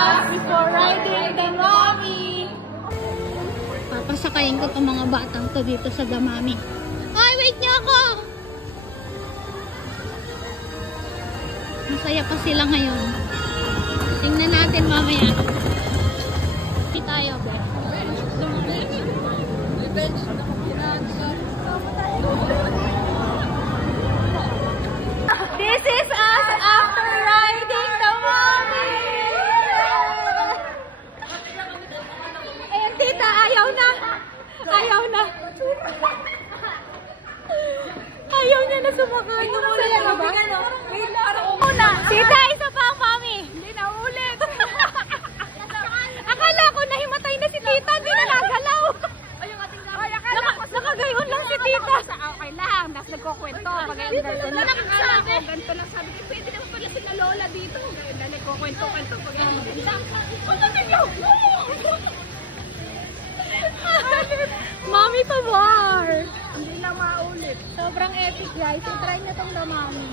up before riding the mommy. Papasakayin ko itong mga batang to dito sa Damami. Ay, wait niyo ako! Masaya pa sila ngayon. Tingnan natin mamaya. Hindi tayo, be. This is us after riding the mommy. Ayan, tita, ayaw na. Ayaw na. Ayaw niya na sumakay. Masaya na ba? Tita, isa pa ang mommy. Hindi na ulit. Akala ko nahimatay na si tita. Hindi na nagalaw. Nakagayon lang si tita. Okay lang, tapos nagkukwento. Pag-ganito lang, akala ko, ganito lang. Sabi ko, pwede naman pala sila lola dito. Nagkukwento-kwento. Pag-ganito lang. Mommy pa bar. Hindi na maulit. Sobrang epic guys. I-try na tong Damami.